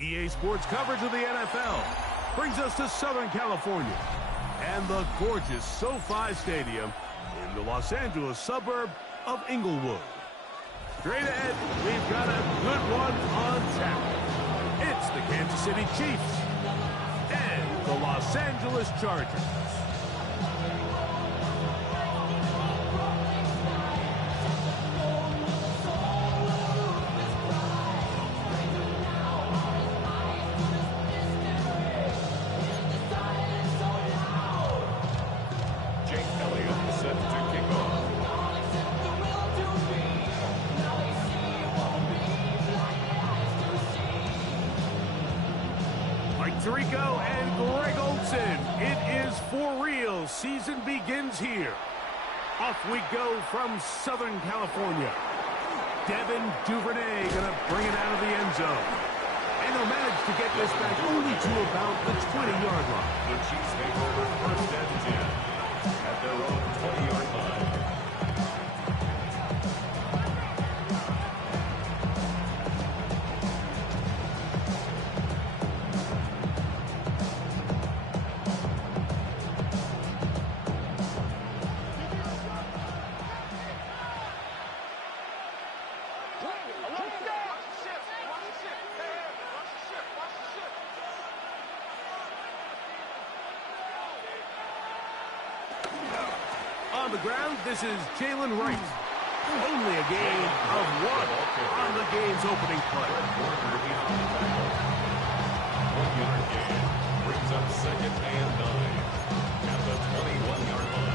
EA Sports coverage of the NFL brings us to Southern California and the gorgeous SoFi Stadium in the Los Angeles suburb of Inglewood. Straight ahead, we've got a good one on tap. It's the Kansas City Chiefs and the Los Angeles Chargers. Tirico and Greg Olsen. It is for real. Season begins here. Off we go from Southern California. Devin Duvernay going to bring it out of the end zone. And he'll manage to get this back only to about the 20-yard line. The Chiefs take over first and 10 at their own 20-yard line. On the ground, this is Jalen Wright. Only a gain of 1 on the game's opening play. 1 yard gain brings up second and 9 at the 21-yard line.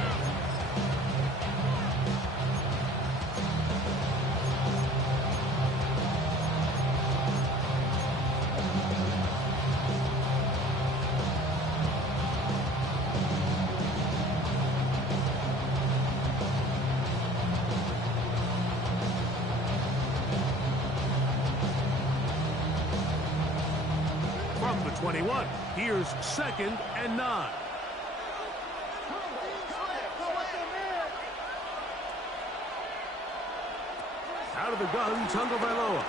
From the 21, here's second and 9. Out of the gun, Tagovailoa.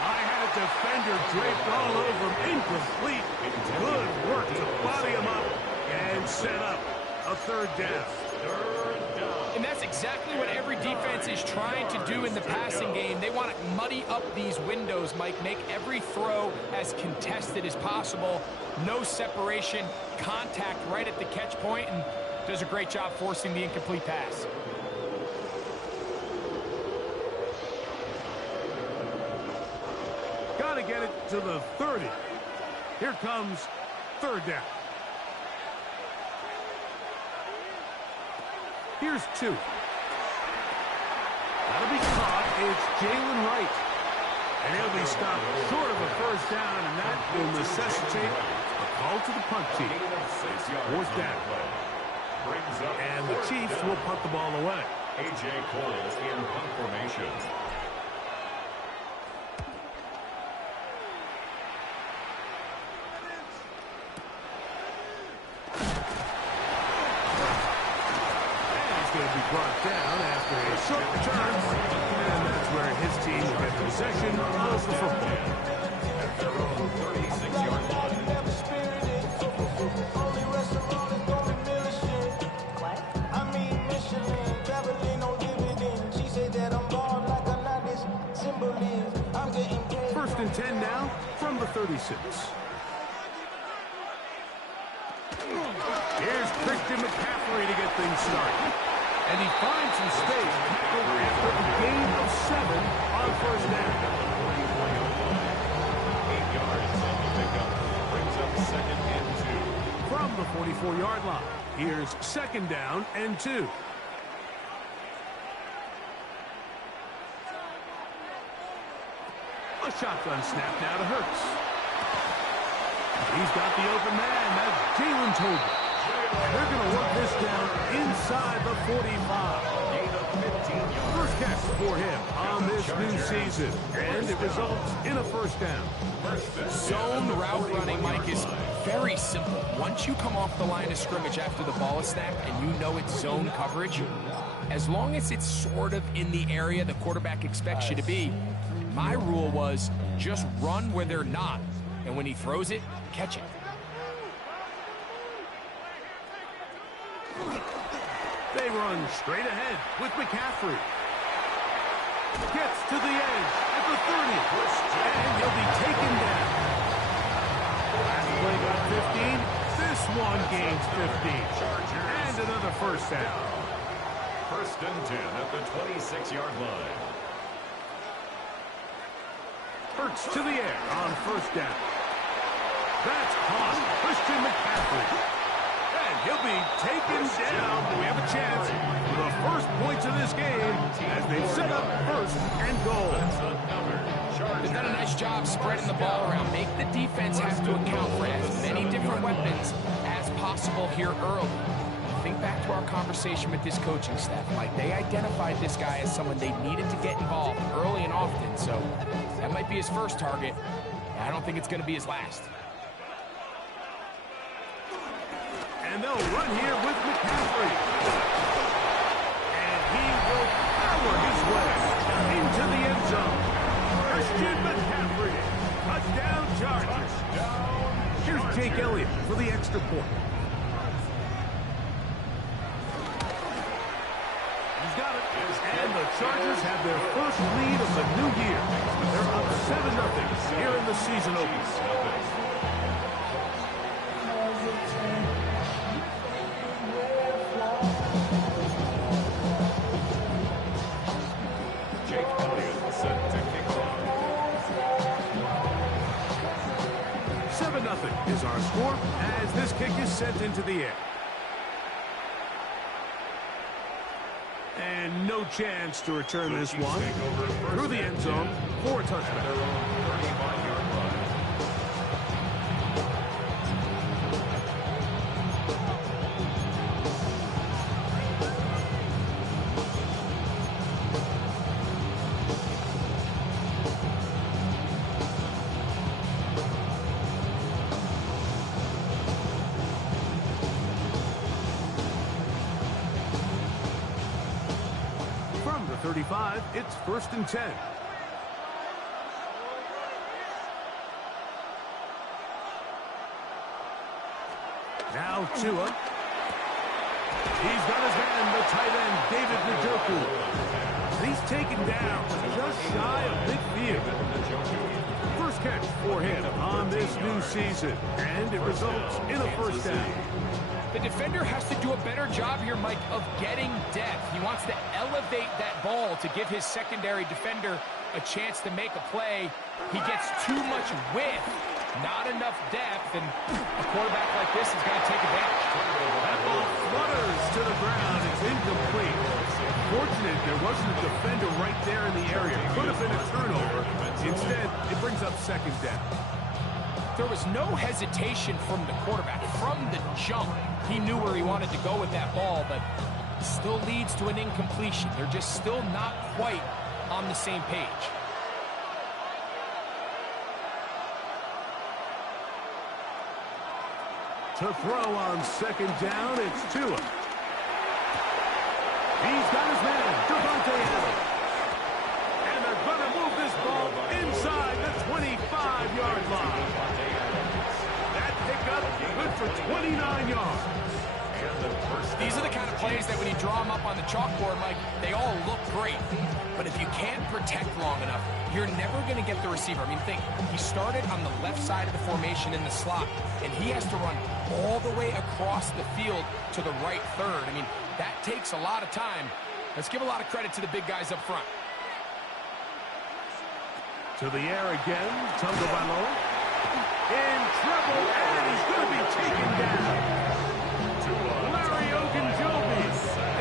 I had a defender draped all over him. Incomplete. Good work to body him up and set up a third down. And that's exactly what every defense is trying to do in the passing game. They want to muddy up these windows, Mike, make every throw as contested as possible. No separation, contact right at the catch point, and does a great job forcing the incomplete pass. Got to get it to the 30. Here comes third down. Here's 2. That'll be caught. It's Jalen Wright. And he'll be stopped short of a first down, and that will necessitate a call to the punt team. It's fourth down. And the Chiefs will punt the ball away. A.J. Cole in punt formation. Brought down after a short return, and that's where his team will get possession of the football. At their own 36-yard line. First and 10 now from the 36. Here's Christian McCaffrey to get things started. And he finds some space, tackled after a gain of 7 on first down. 8 yards on the pickup. Brings up second and 2. From the 44-yard line, here's second down and 2. A shotgun snap now to Hurts. He's got the open man. That's Jalen Tolbert. And they're going to work this down inside the 45. First catch for him on this new season. And it results in a first down. Zone route running, Mike, is very simple. Once you come off the line of scrimmage after the ball is snapped and you know it's zone coverage, as long as it's sort of in the area the quarterback expects you to be, My rule was just run where they're not. And when he throws it, catch it. They run straight ahead with McCaffrey. Gets to the edge at the 30. And he'll be taken down. Last play got 15. This one gains 15. And another first down. First and 10 at the 26-yard line. Hurts to the air on first down. That's caught. Christian McCaffrey. And he'll be taken down. We have a chance for the first points of this game as they set up first and goal. They've done a nice job spreading the ball around. Make the defense have to account for as many different weapons as possible here early. Think back to our conversation with this coaching staff. Like, they identified this guy as someone they needed to get involved early and often. So that might be his first target. I don't think it's going to be his last. And they'll run here with McCaffrey. And he will power his way into the end zone. Christian McCaffrey. Touchdown Chargers. Here's Jake Elliott for the extra point. He's got it. And the Chargers have their first lead of the new year. They're up 7-0 here in the season opener. Jake Elliott set to kick off. 7-0 is our score as this kick is sent into the air. And no chance to return this one through the end zone for a touchback. 35-yard line. From the 35, it's first and 10. Now Tua. He's got his man, the tight end, David Njoku. He's taken down just shy of midfield. First catch for him on this new season, and it results in a first down. The defender has to do a better job here, Mike, of getting depth. He wants to elevate that ball to give his secondary defender a chance to make a play. He gets too much width, not enough depth, and a quarterback like this is going to take advantage. That ball flutters to the ground. It's incomplete. Fortunate there wasn't a defender right there in the area. Could have been a turnover. Instead, it brings up second down. There was no hesitation from the quarterback. From the jump, he knew where he wanted to go with that ball, but still leads to an incompletion. They're just still not quite on the same page. To throw on second down, it's Tua. He's got his man, Davante Adams. And they're going to move this ball inside the 25-yard line. That pickup good for 29 yards. These are the kind of plays that when you draw them up on the chalkboard, Mike, they all look great. But if you can't protect long enough, you're never going to get the receiver. I mean, think, he started on the left side of the formation in the slot, and he has to run all the way across the field to the right third. I mean, that takes a lot of time. Let's give a lot of credit to the big guys up front. To the air again, Tagovailoa. In trouble, and he's going to be taken down. Larry Ogunjobi.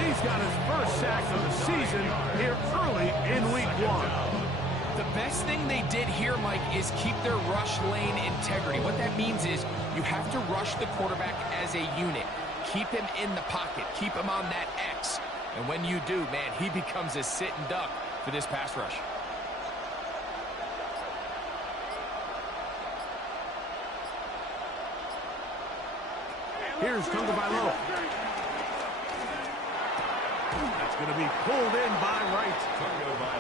He's got his first sack of the season here early in week 1. The best thing they did here, Mike, is keep their rush lane integrity. What that means is you have to rush the quarterback as a unit. Keep him in the pocket. Keep him on that X. And when you do, man, he becomes a sitting duck for this pass rush. Here's Tagovailoa. That's going to be pulled in by Wright.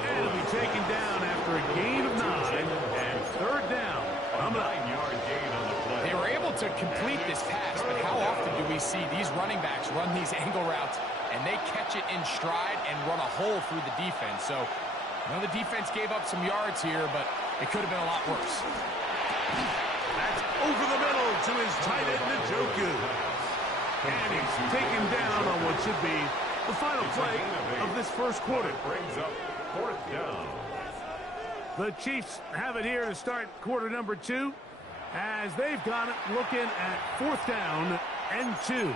And it'll be taken down after a gain of 9 and third down. A 9-yard gain on the play. They were able to complete this pass, but how often do we see these running backs run these angle routes and they catch it in stride and run a hole through the defense? So, I know the defense gave up some yards here, but it could have been a lot worse. That's over the middle to his tight end, Njoku. And he's taken down on what should be the final play of this first quarter. Brings up 4th down. The Chiefs have it here to start quarter number 2 as they've got it looking at 4th down and 2.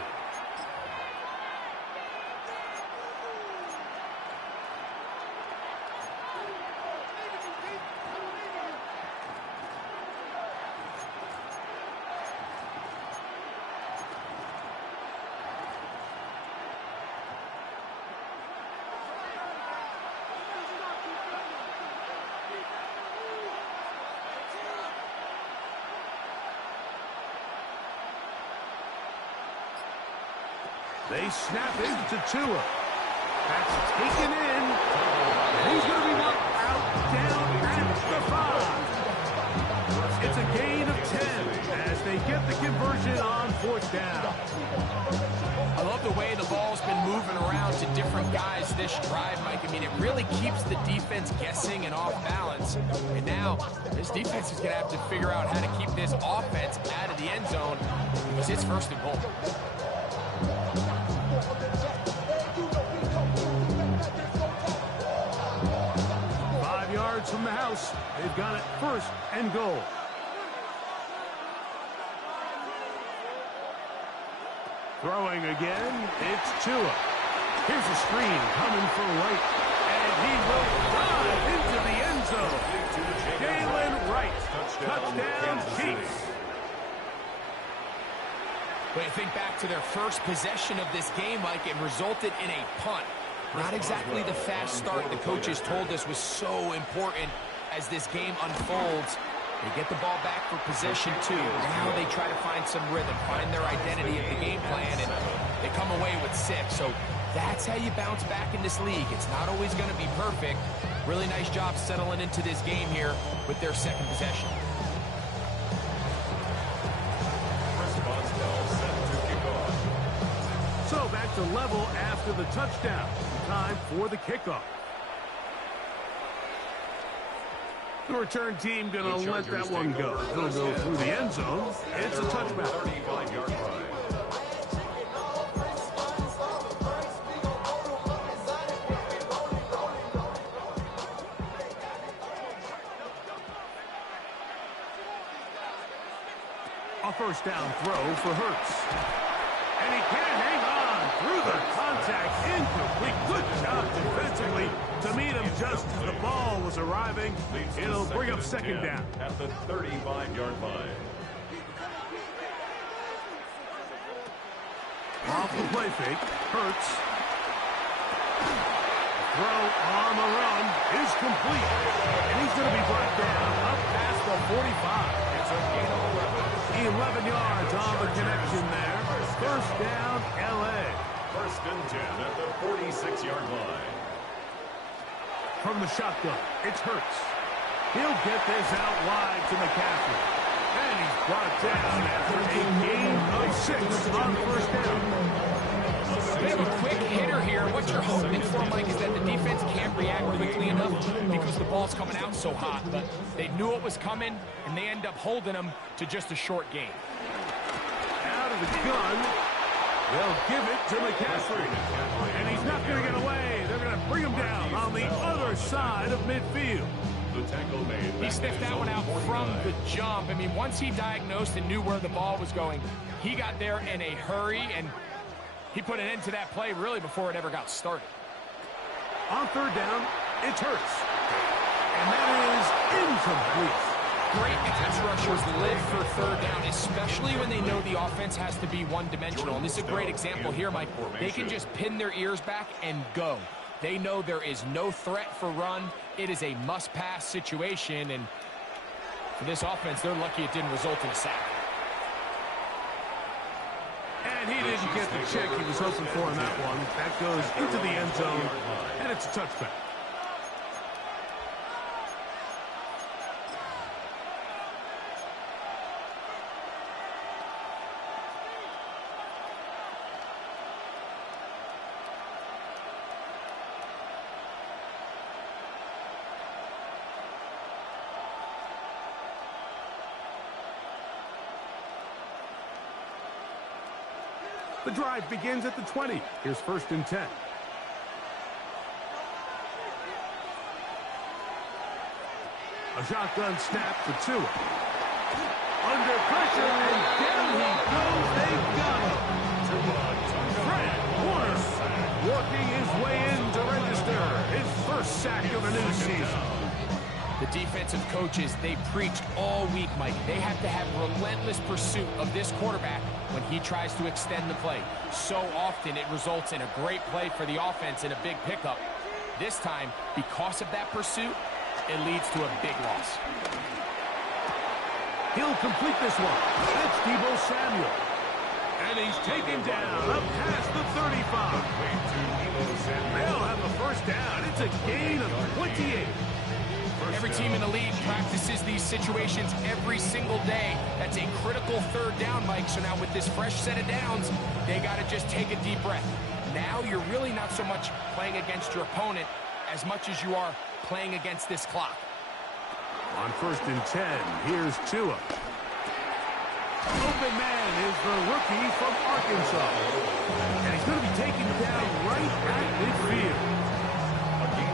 They snap into Tua. That's taken in. And he's going to be knocked out down at the 5. It's a gain of 10 as they get the conversion on 4th down. I love the way the ball's been moving around to different guys this drive, Mike. I mean, it really keeps the defense guessing and off balance. And now, this defense is going to have to figure out how to keep this offense out of the end zone because it's 1st and goal. 5 yards from the house. They've got it 1st and goal. Throwing again, it's Tua. Here's a screen coming for Wright. And he will dive into the end zone. Jalen Wright. Touchdown, Chiefs. When you think back to their first possession of this game, Mike, it resulted in a punt. Not exactly the fast start the coaches told us was so important as this game unfolds. They get the ball back for possession 2. Now they try to find some rhythm, find their identity of the game plan, and they come away with 6. So that's how you bounce back in this league. It's not always going to be perfect. Really nice job settling into this game here with their 2nd possession. So back to level after the touchdown. Time for the kickoff. The return team going to let that one go. It'll go through the end zone. It's a touchback. 35-yard line. A 1st down throw for Hurts. And he can't hang on through the contact. Incomplete. Good job defensively to meet him just as the ball was arriving. It'll bring up 2nd down. At the 35-yard line. Off the play fake. Hurts. Throw on the run is complete. And he's going to be brought down up past the 45. It's a gain of 11 yards on the connection there. 1st down, L.A. 1st and 10 at the 46-yard line. From the shotgun, it's Hurts. He'll get this out wide to McCaffrey. And he's brought down after a gain of 6 on 1st down. They have a quick hitter here. What you're hoping for, Mike, is that the defense can't react quickly enough because the ball's coming out so hot. But they knew it was coming, and they end up holding them to just a short gain. Out of the gun, they'll give it to McCaffrey. And he's not going to get away. They're going to bring him down on the other side of midfield. The tackle made. He sniffed that one out from the jump. I mean, once he diagnosed and knew where the ball was going, he got there in a hurry, and he put an end to that play really before it ever got started. On 3rd down, it's Hurts. And that is incomplete. Great pass rushers live for 3rd down, especially when they know the offense has to be one-dimensional. And this is a great example here, Mike. They can just pin their ears back and go. They know there is no threat for run. It is a must-pass situation, and for this offense, they're lucky it didn't result in a sack. And he didn't doesn't get the check he was hoping for in that one. That goes into the end zone, and it's a touchback. The drive begins at the 20. Here's 1st and 10. A shotgun snap for Tua. Under pressure, and down he goes. They got him. Fred Warner working his way in to register his first sack of the new season. The defensive coaches, they preached all week, Mike. They have to have relentless pursuit of this quarterback when he tries to extend the play. So often it results in a great play for the offense and a big pickup. This time, because of that pursuit, it leads to a big loss. He'll complete this one. That's Deebo Samuel. And he's taken down up past the 35. They'll have the first down. It's a gain of 28. Every team in the league practices these situations every single day. That's a critical 3rd down, Mike. So now with this fresh set of downs, they got to just take a deep breath. Now you're really not so much playing against your opponent as much as you are playing against this clock. On 1st and 10, here's Tua. Open man is the rookie from Arkansas. And he's going to be taken down right at midfield.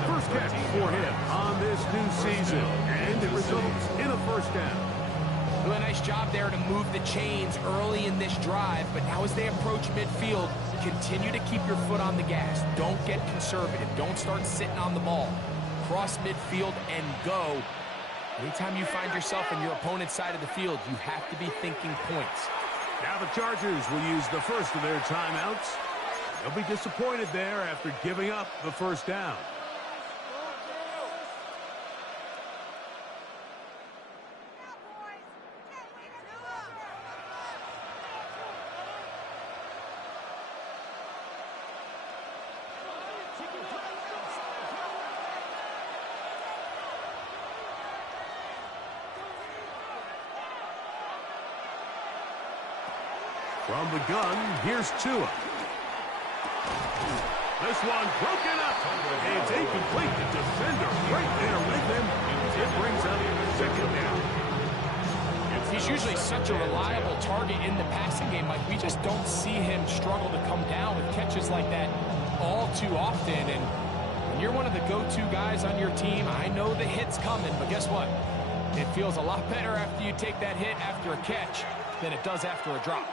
First catch for him on this new season, and it results in a 1st down. Really nice job there to move the chains early in this drive, but now as they approach midfield, continue to keep your foot on the gas. Don't get conservative. Don't start sitting on the ball. Cross midfield and go. Anytime you find yourself on your opponent's side of the field, you have to be thinking points. Now the Chargers will use the first of their timeouts. They'll be disappointed there after giving up the 1st down. From the gun, here's Tua. This one broken up. It's incomplete. The defender right there with him. It brings up 2nd down. He's usually such a reliable target in the passing game. Like, we just don't see him struggle to come down with catches like that all too often. And when you're one of the go-to guys on your team, I know the hit's coming, but guess what? It feels a lot better after you take that hit after a catch than it does after a drop.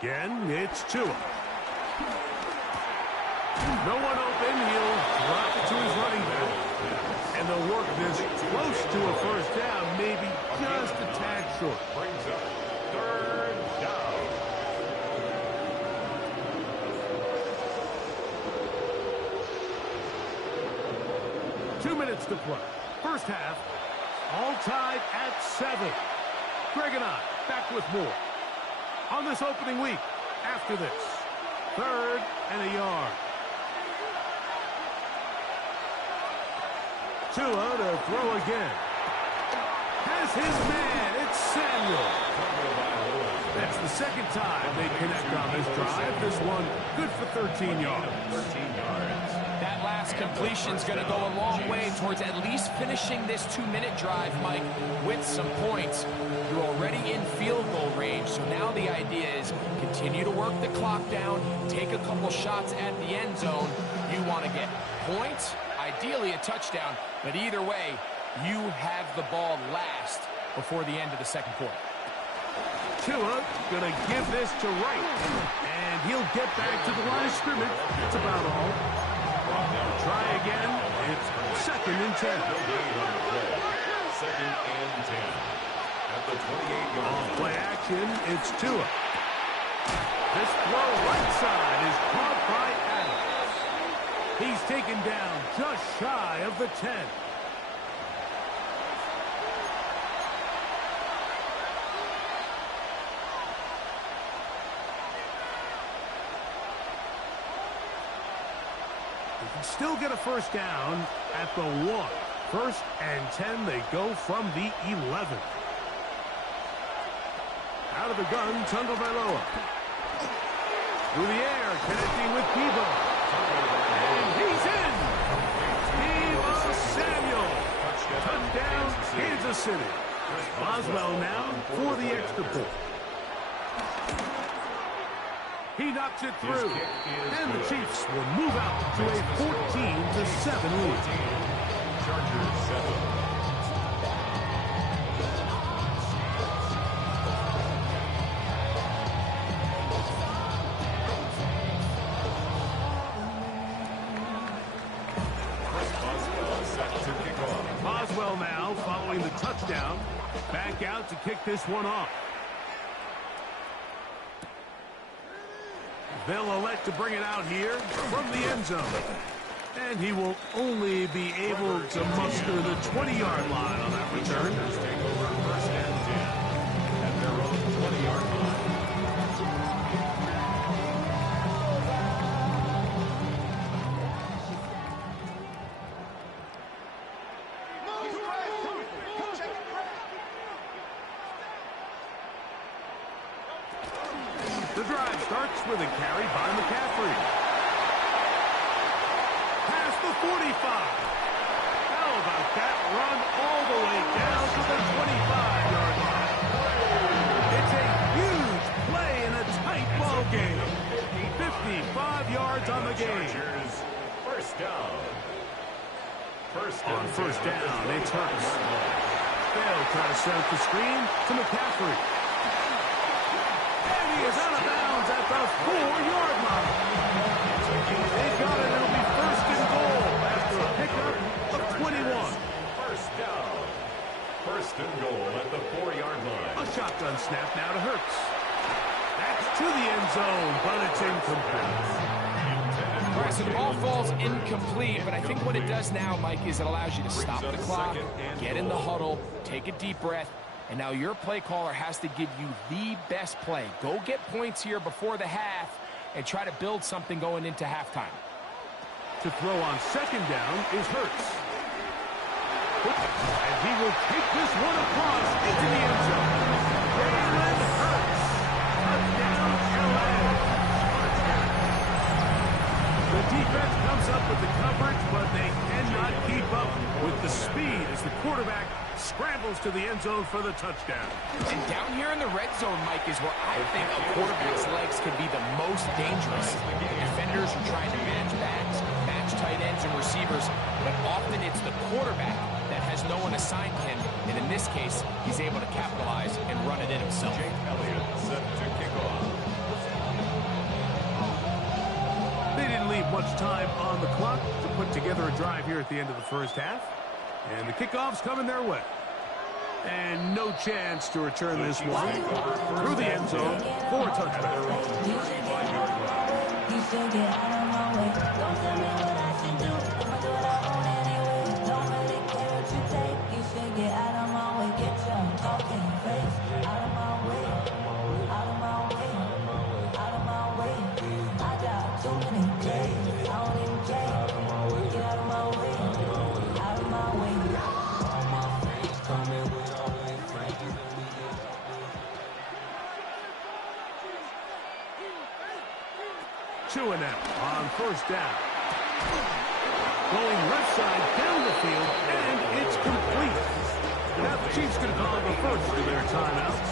Again, it's Tua. No one open. He'll drop it to his running back. And they'll work this close to a 1st down, maybe just a tad short. Brings up 3rd down. Two minutes to play. First half, all tied at 7. Greg and I back with more on this opening week after this. 3rd and a yard. Tua to throw again. Has his man. It's Samuel. That's the 2nd time they connect on this drive. This one good for 13 yards. 13 yards. That last completion's going to go a long way towards at least finishing this 2-minute drive, Mike, with some points. You're already in field goal range, so now the idea is continue to work the clock down, take a couple shots at the end zone. You want to get points, ideally a touchdown, but either way, you have the ball last before the end of the 2nd quarter. Tua gonna give this to Wright, and he'll get back to the line of scrimmage. That's about all. Try again. It's 2nd and 10. 2nd and 10. At the 28-yard Off play action, it's Tua. This throw right side is caught by Adams. He's taken down just shy of the 10. would still get a first down at the 1. First and 10, they go from the 11. Out of the gun, Tagovailoa. Through the air, connecting with Deebo. And he's in! Deebo Samuel. Touchdown, Kansas City. Boswell now for the extra point. He knocks it through. And the Chiefs will move out to a 14-7 lead. Chargers 7. Boswell now following the touchdown. Back out to kick this one off. They'll elect to bring it out here from the end zone. And he will only be able to muster the 20-yard line on that return. Take over first and 10 at their own 20-yard line. The drive starts with a carry by McCaffrey. Past the 45. How about that run all the way down to the 25-yard line? It's a huge play in a tight ball game. 55 yards on the game. First down. On first down, it's Hurts. They'll try to set up the screen to McCaffrey. And he is out of bounds at the 4-yard line. They got it. It'll be first and goal after a pickup of 21. First down. First and goal at the 4-yard line. A shotgun snap now to Hurts. That's to the end zone, but it's incomplete. All right, so the ball falls incomplete, but I think what it does now, Mike, is it allows you to stop the clock, get in the huddle, take a deep breath, and now your play caller has to give you the best play. Go get points here before the half and try to build something going into halftime. To throw on second down is Hurts. And he will take this one across into the end zone. Jalen Hurts. Touchdown, LA. The defense comes up with the coverage, but they cannot keep up with the speed as the quarterback scrambles to the end zone for the touchdown. And down here in the red zone, Mike, is where I think a quarterback's legs can be the most dangerous. The defenders are trying to match backs, match tight ends and receivers, but often it's the quarterback that has no one assigned him, and in this case, he's able to capitalize and run it in himself. Jake Elliott set to kick off. They didn't leave much time on the clock to put together a drive here at the end of the first half. And the kickoff's coming their way. And no chance to return this one through the end zone for a touchdown. You should get out of my way. Don't tell me what I should do. I'ma do what I want anyway. Don't really care what you take. You should get out of my way. Get your talking face out of my way. Out of my way. Out of my way. I got too many days. I don't even care. Get out of my way. Out of my way. All my friends coming with all their friends. Chewing out on first down. Going left side down the field, and it's complete. Now the Chiefs going to call the first of their timeouts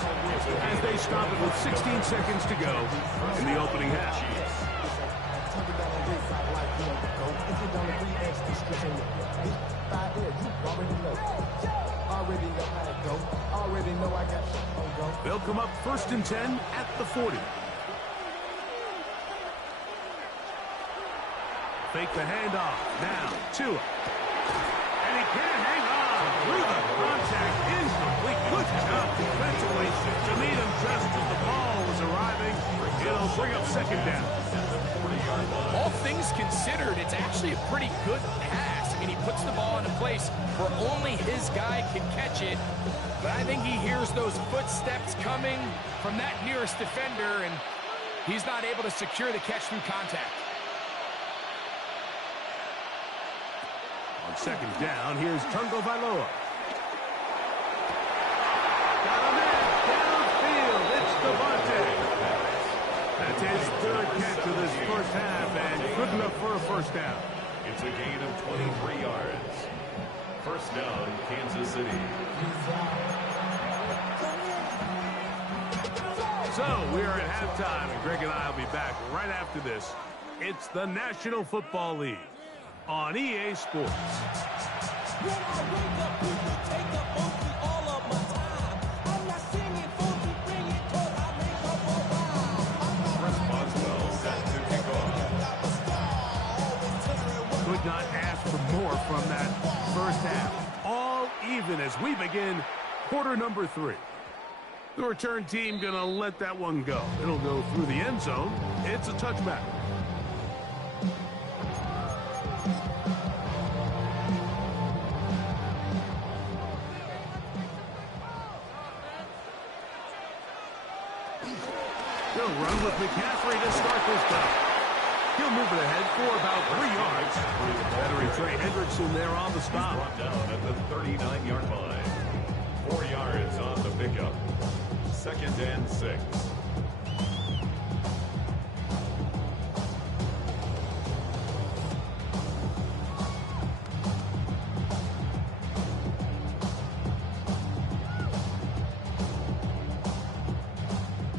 as they stop it with 16 seconds to go in the opening half. They'll come up first and 10 at the 40. Fake the handoff. Now, Tua. And he can't hang on through the contact. Incomplete. Good job defensively to meet him just as the ball was arriving. It'll bring up second down. All things considered, it's actually a pretty good pass. I mean, he puts the ball in a place where only his guy can catch it. But I think he hears those footsteps coming from that nearest defender, and he's not able to secure the catch through contact. On second down, here's Tungo Vailoa. Got him in, downfield, it's Devontae. That's his third catch of this first half, and good enough for a first down. It's a gain of 23 yards. First down, Kansas City. So we are at halftime, and Greg and I will be back right after this. It's the National Football League on EA Sports. When I wake up, people take up mostly all of my time. I'm not singing, funky, bringing, 'cause I make up a rhyme. Chris Boswell set to kick off. Could not ask for more from that first half. All even as we begin quarter number 3. The return team going to let that one go. It'll go through the end zone. It's a touchback. He'll run with McCaffrey to start this drive. He'll move it ahead for about 3 yards. Veteran Trey Hendrickson there on the stop. Brought down at the 39-yard line. 4 yards on the pickup. Second and 6.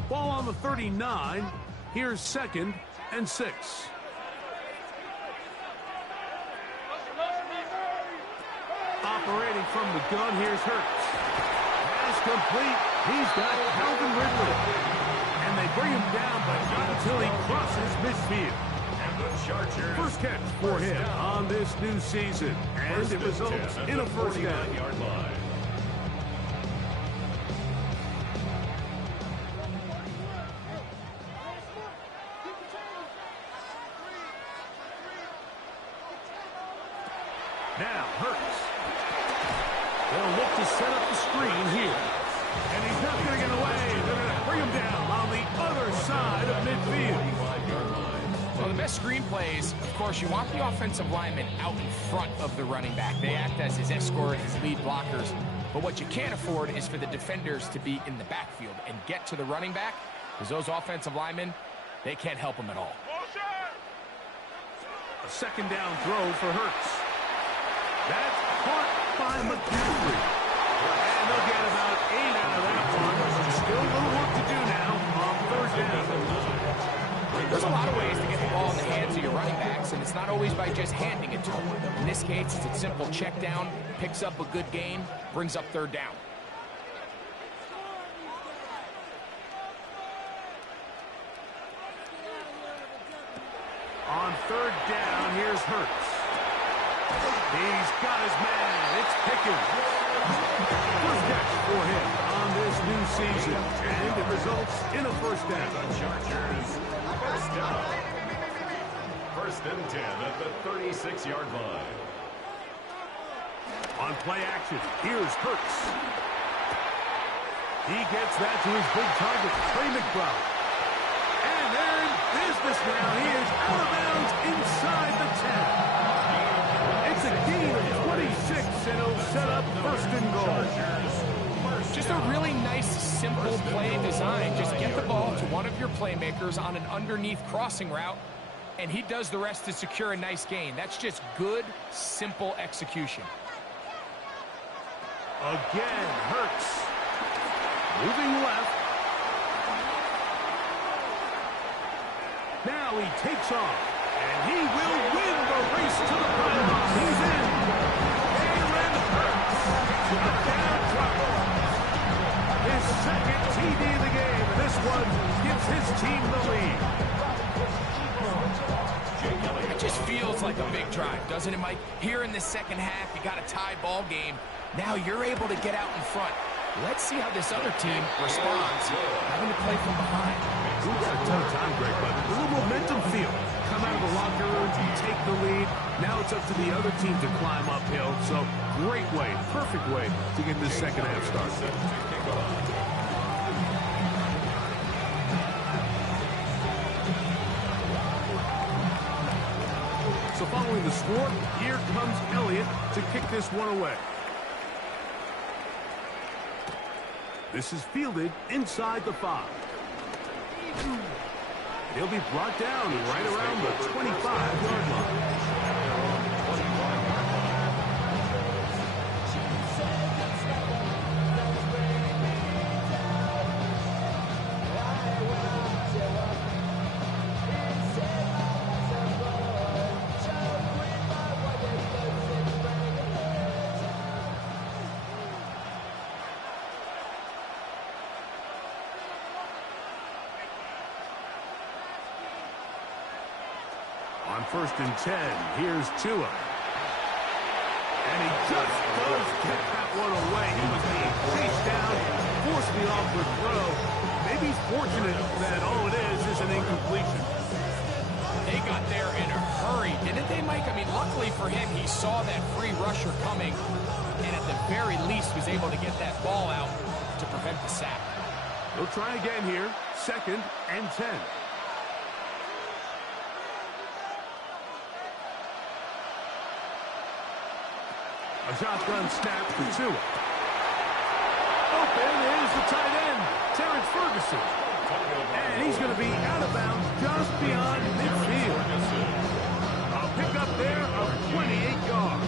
Ball on the 39. Here's second and 6. Operating from the gun, here's Hurts. Pass complete. He's got Calvin Ridley. And they bring him down, but not until he crosses midfield. And the Chargers. First catch for him on this new season. And it results in a first down. 49-yard line. Now Hurts. They'll look to set up the screen here. And he's not going to get away. They're going to bring him down on the other side of midfield. 45-yard line. Well, the best screen plays, of course, you want the offensive lineman out in front of the running back. They act as his escort, his lead blockers. But what you can't afford is for the defenders to be in the backfield and get to the running back, because those offensive linemen, they can't help him at all. A second down throw for Hurts. That's caught by McCaffrey. And they'll get about 8 out of that one. Still a little work to do now on third down. There's a lot of ways to get the ball in the hands of your running backs, and it's not always by just handing it to them. In this case, it's a simple check down, picks up a good gain, brings up third down. On third down, here's Hurts. He's got his man. It's Pickens. First catch for him on this new season. And it results in a first down. The Chargers. First down. First and 10 at the 36-yard line. On play action, here's Hurts. He gets that to his big target, Trey McBride. And they're in business now. He is out of bounds inside the 10. It's a gain of 26, and it'll set up first and goal. Just a really nice, simple play design. Just get the ball to one of your playmakers on an underneath crossing route, and he does the rest to secure a nice gain. That's just good, simple execution. Again, Hurts. Moving left. Now he takes off, and he will win the race to the pylon. He's in. Jalen Hurts. Touchdown drop. His second TD of the game. This one gives his team the lead. It just feels like a big drive, doesn't it, Mike? Here in the second half, you got a tie ball game. Now you're able to get out in front. Let's see how this other team responds, having to play from behind. We've got a ton of time, Greg, but a little momentum feel. Come out of the locker room, take the lead. Now it's up to the other team to climb uphill. So great way, perfect way to get this second half started. So following the score, here comes Elliott to kick this one away. This is fielded inside the 5. He'll be brought down right around the 25-yard line. On 1st and 10, here's Tua. And he just does get that one away. He was being chased down, forced the awkward throw. Maybe he's fortunate that all it is an incompletion. They got there in a hurry, didn't they, Mike? I mean, luckily for him, he saw that free rusher coming, and at the very least was able to get that ball out to prevent the sack. They'll try again here, 2nd and 10. A shotgun snap for Tua. Open is the tight end, Terrence Ferguson. And he's going to be out of bounds just beyond midfield. A pickup there of 28 yards.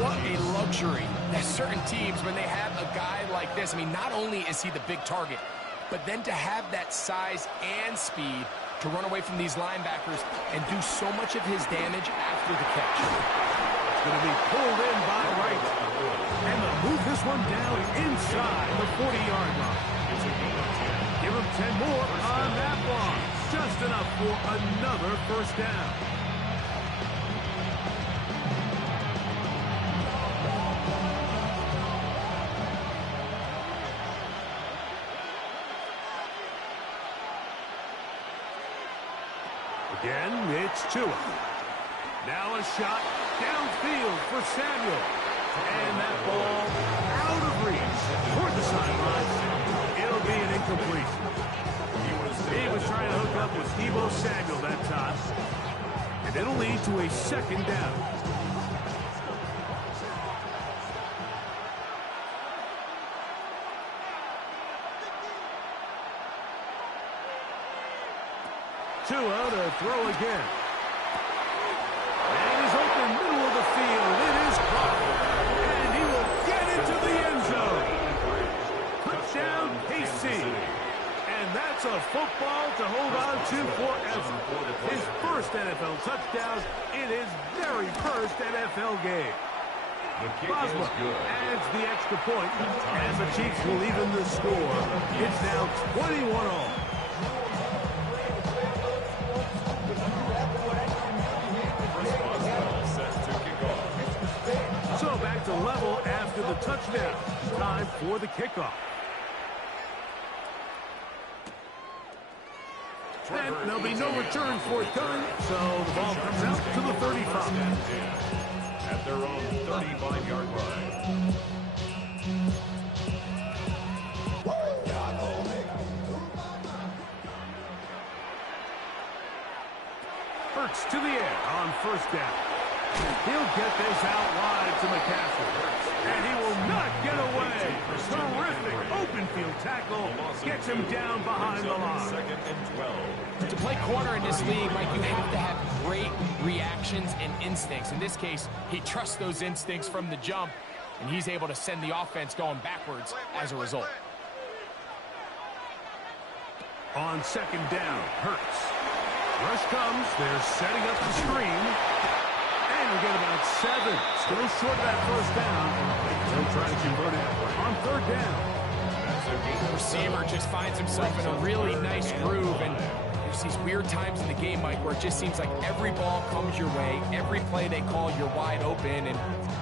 What a luxury. There's certain teams, when they have a guy like this, I mean, not only is he the big target, but then to have that size and speed to run away from these linebackers and do so much of his damage after the catch. Going to be pulled in by Wright. And they'll move this one down inside the 40-yard line. Give him 10 more on that block. Just enough for another first down. Again, it's Tua. Now a shot downfield for Samuel. And that ball out of reach toward the sideline. It'll be an incompletion. He was trying to hook up with Deebo Samuel that time. And it'll lead to a 2nd down. Tua to throw again. And he's open middle of the field. It is caught. And he will get into the end zone. Touchdown, KC. And that's a football to hold on to forever. His first NFL touchdown in his very first NFL game. Bosma adds the extra point, and the Chiefs will even the score. It's now 21-all. So back to level after the touchdown. Time for the kickoff. And there'll be no return forthcoming, so the ball comes out to the 35. At their own 35-yard line. Hurts to the air on 1st down. He'll get this out wide to McCaffrey. And he will not get away. Terrific open field tackle. Gets him down behind the line. 2nd and 12. To play corner in this league, Mike, you have to have great reactions and instincts. In this case, he trusts those instincts from the jump, and he's able to send the offense going backwards as a result. On 2nd down, Hurts. Rush comes. They're setting up the screen. And we'll get about 7. Still short of that first down. They'll try to convert it on 3rd down. The receiver just finds himself in a really nice groove, and there's these weird times in the game, Mike, where it just seems like every ball comes your way, every play they call, you're wide open, and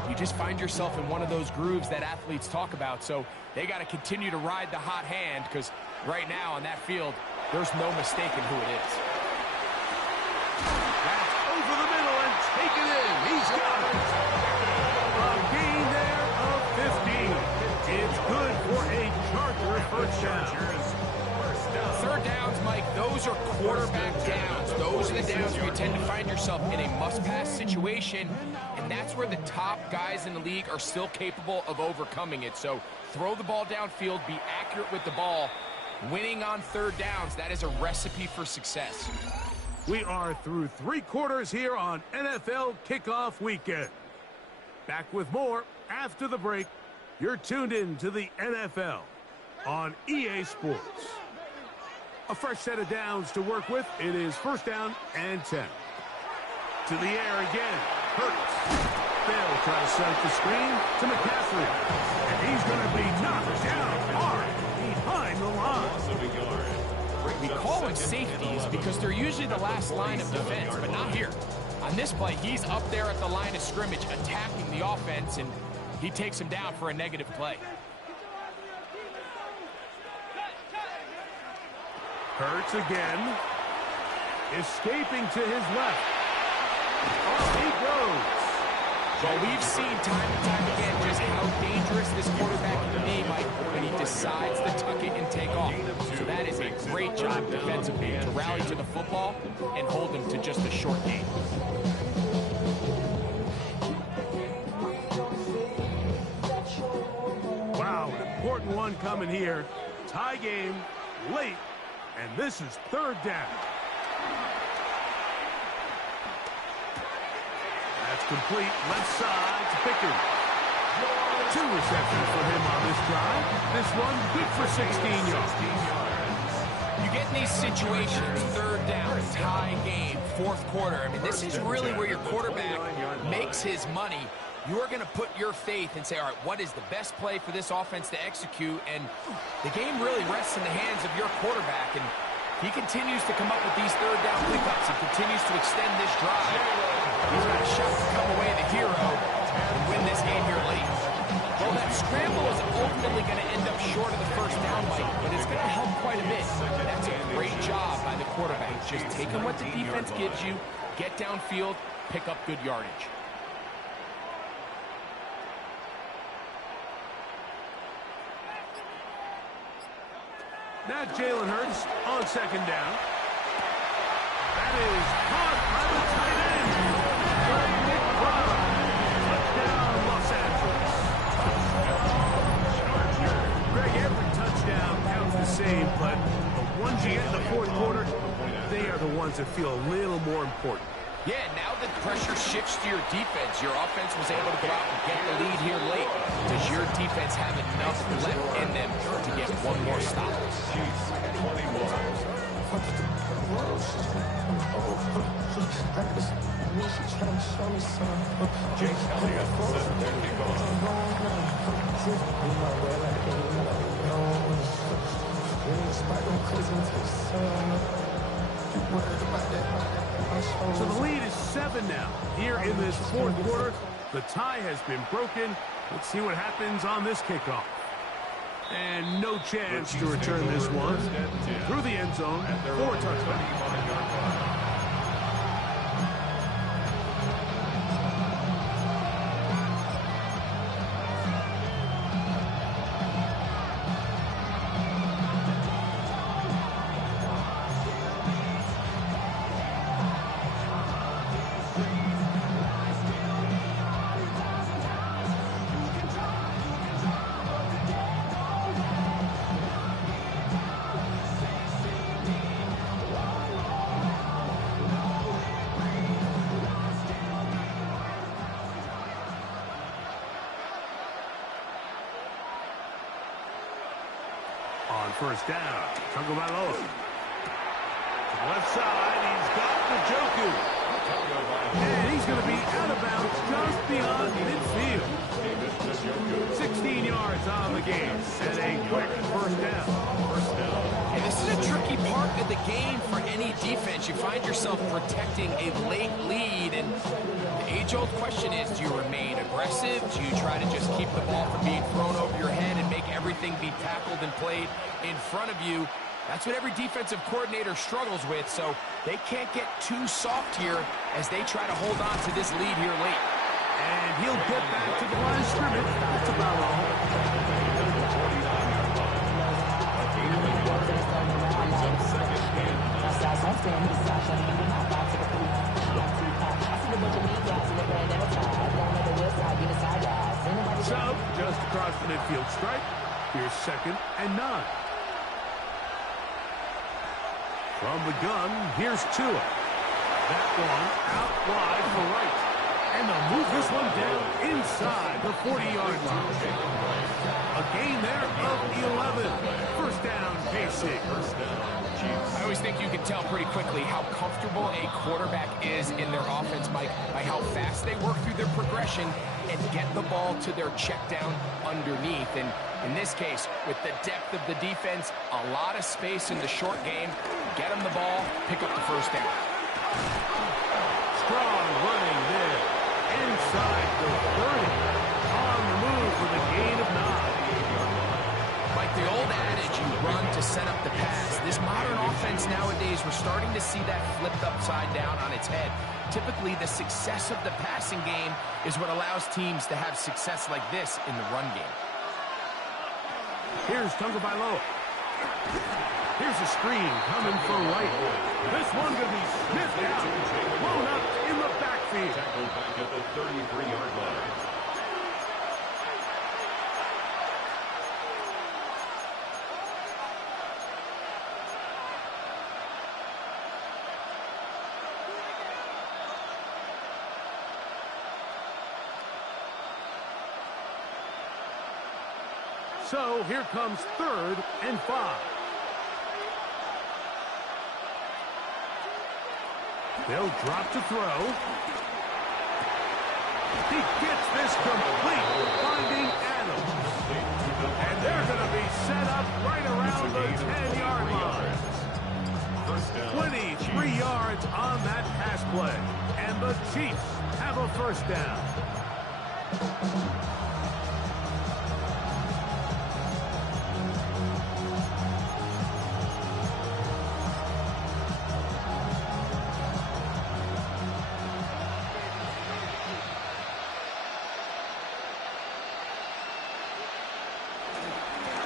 you just find yourself in one of those grooves that athletes talk about. So they got to continue to ride the hot hand, because right now on that field, there's no mistaking who it is. That's over the middle and taken in. He's got it. A gain there of 15. It's good for a Charger first down. 3rd downs, Mike, those are quarterback downs. Those those are the downs where you tend to find yourself in a must-pass situation, and that's where the top guys in the league are still capable of overcoming it. So throw the ball downfield, be accurate with the ball. Winning on third downs, that is a recipe for success. We are through 3 quarters here on NFL Kickoff Weekend. Back with more after the break. You're tuned in to the NFL on EA Sports. A fresh set of downs to work with. It is first down and 10. To the air again. Hurts. They'll try to set up the screen to McCaffrey. And he's going to be knocked down hard behind the line. We call them safeties because they're usually the last line of defense, but not here. On this play, he's up there at the line of scrimmage attacking the offense, and he takes him down for a negative play. Hurts again. Escaping to his left. Off he goes. Well, we've seen time and time again just how dangerous this quarterback can be, Mike, when he decides to tuck it and take off. So that is a great job defensively to rally to the football and hold him to just a short gain. Wow, an important one coming here. Tie game, late, and this is third down. That's complete, left side to Pickens. 2 receptions for him on this drive. This one good for 16 yards. You get in these situations, third down, tie game, fourth quarter. I mean, this is really where your quarterback makes his money. You're going to put your faith and say, all right, what is the best play for this offense to execute? And the game really rests in the hands of your quarterback. And he continues to come up with these third down pickups. He continues to extend this drive. He's got a shot to come away the hero and win this game here late. Well, that scramble is ultimately going to end up short of the first down, Mike, but it's going to help quite a bit. That's a great job by the quarterback. Just taking what the defense gives you, get downfield, pick up good yardage. Now Jalen Hurts on second down. That is caught by the tight end. Nick Brown. Touchdown, Los Angeles. Greg, every touchdown counts the same, but the ones you get in the fourth quarter, they are the ones that feel a little more important. Yeah, now that pressure shifts to your defense, your offense was able to go out and get the lead here late. Does your defense have enough left in them to get one more stop? Jake Elliott set their kickoff. So the lead is 7 now. Here in this fourth quarter, the tie has been broken. Let's see what happens on this kickoff. And no chance to return this one through the end zone for a touchdown. On first down, Tagovailoa. To the left side, he's got Njoku. And he's going to be out of bounds just beyond midfield. 16 yards on the game and a quick first down. And this is a tricky part of the game for any defense. You find yourself protecting a late lead, and the age-old question is, do you remain aggressive? Do you try to just keep the ball from being thrown over your head and make everything be tackled and played in front of you? That's what every defensive coordinator struggles with, so they can't get too soft here as they try to hold on to this lead here late. And he'll get back to the line of scrimmage. That's about all. Brings up second and 9. So, just across the midfield stripe, here's 2nd and 9. From the gun, here's Tua. That one out wide for right. And they'll move this one down inside the 40-yard line. A gain there of 11. First down, KC. I always think you can tell pretty quickly how comfortable a quarterback is in their offense, Mike, by how fast they work through their progression and get the ball to their check down underneath. And in this case, with the depth of the defense, a lot of space in the short game, get them the ball, pick up the first down. Strong running there. Inside the 30. On the move with a gain of 9. Like the old adage, you run to set up the pass. This modern offense nowadays, we're starting to see that flipped upside down on its head. Typically, the success of the passing game is what allows teams to have success like this in the run game. Here's Tagovailoa. Here's a screen coming for right. This one going to be sniffed out. Blown up in the backfield. Tackle back at the 33-yard line. So here comes 3rd and 5. They'll drop to throw. He gets this complete, finding Adams. And they're going to be set up right around the 10-yard line. 23 yards on that pass play. And the Chiefs have a first down.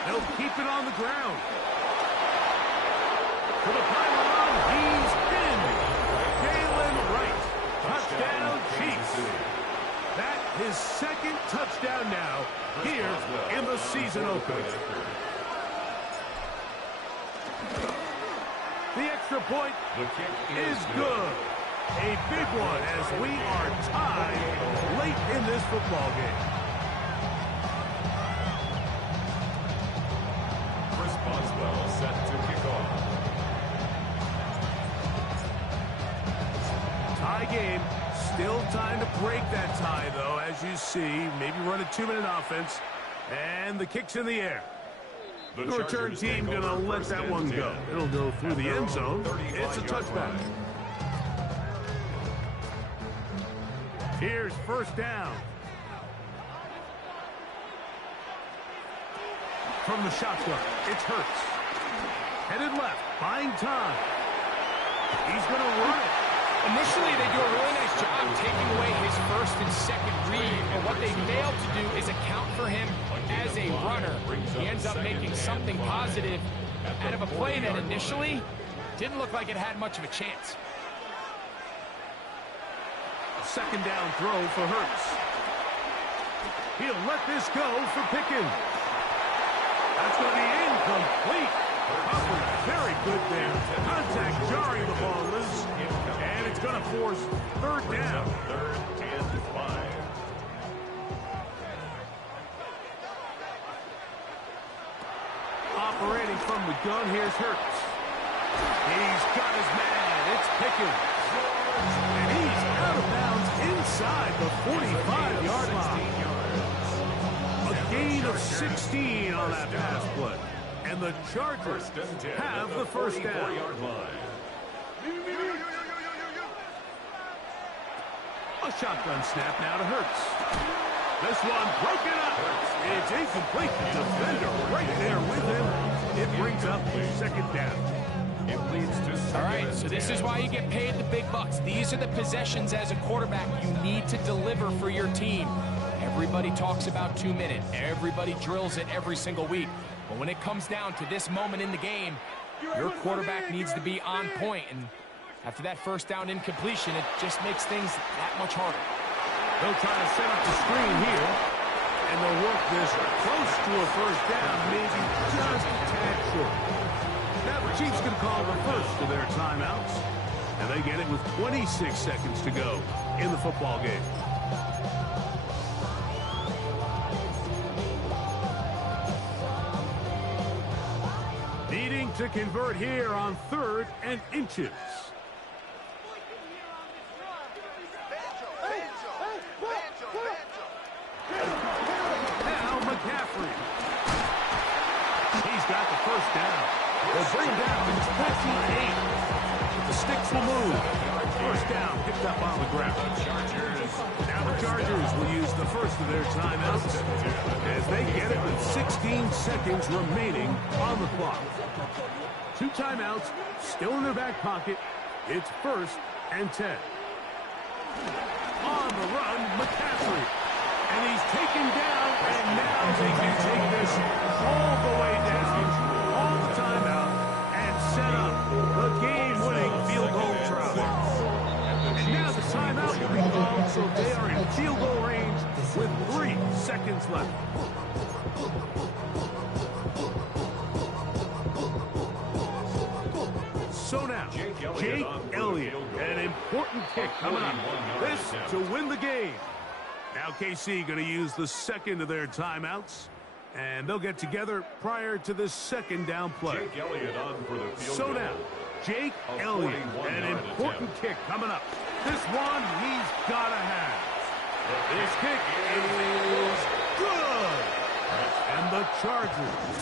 They'll keep it on the ground. To the pylon, he's in. Jalen Wright. Touchdown, Chiefs. That his 2nd touchdown now here in the season opener. The extra point is good. A big one as we are tied late in this football game. Boswell set to kick off. Tie game. Still time to break that tie, though, as you see. Maybe run a 2-minute offense. And the kick's in the air. The return team going to let that one go. It'll go through the end zone. It's a touchback. Here's first down. From the shotgun, it's Hurts. Headed left, buying time. He's going to run it. Initially, they do a really nice job taking away his 1st and 2nd read, but what they failed to do is account for him as a runner. He ends up making something positive out of a play that initially didn't look like it had much of a chance. 2nd down throw for Hurts. He'll let this go for Pickens. That's going to be incomplete. Coverage very good there. Contact jarring the ball loose. And it's going to force 3rd down. 3rd and 5. Operating from the gun, here's Hurts. He's got his man. It's Pickens. And he's out of bounds inside the 45-yard line. A gain of 16 on that pass play. And the Chargers have the first down. A shotgun snap now to Hurts. This one broken up. It's incomplete. The defender right there with him. It brings up 2nd down. It leads to All right, so this is why you get paid the big bucks. These are the possessions as a quarterback you need to deliver for your team. Everybody talks about 2 minutes. Everybody drills it every single week. But when it comes down to this moment in the game, your quarterback needs to be on point. And after that first down incompletion, it just makes things that much harder. They'll try to set up the screen here. And they'll work this close to a first down, maybe just a tad short. Now the Chiefs can call the first of their timeouts. And they get it with 26 seconds to go in the football game. Needing to convert here on 3rd and inches. Now McCaffrey. He's got the first down. They'll bring down to 28. The sticks will move. First down picked up on the ground. Now the Chargers will use the first of their timeouts as they get it with 16 seconds remaining on the clock. 2 timeouts still in their back pocket. It's 1st and 10. On the run, McCaffrey. And he's taken down, and now they can take this all the way down, all the timeout, and set up the game-winning field goal try. And now the timeout will be called, so they are in field goal range with 3 seconds left. So now, Jake Elliott, an important kick coming up. This to win the game. Now KC going to use the second of their timeouts, and they'll get together prior to the second down play. Jake Elliott on for the field So goal. now, Jake Elliott, an important kick coming up. This one he's got to have. This kick is good. And the Chargers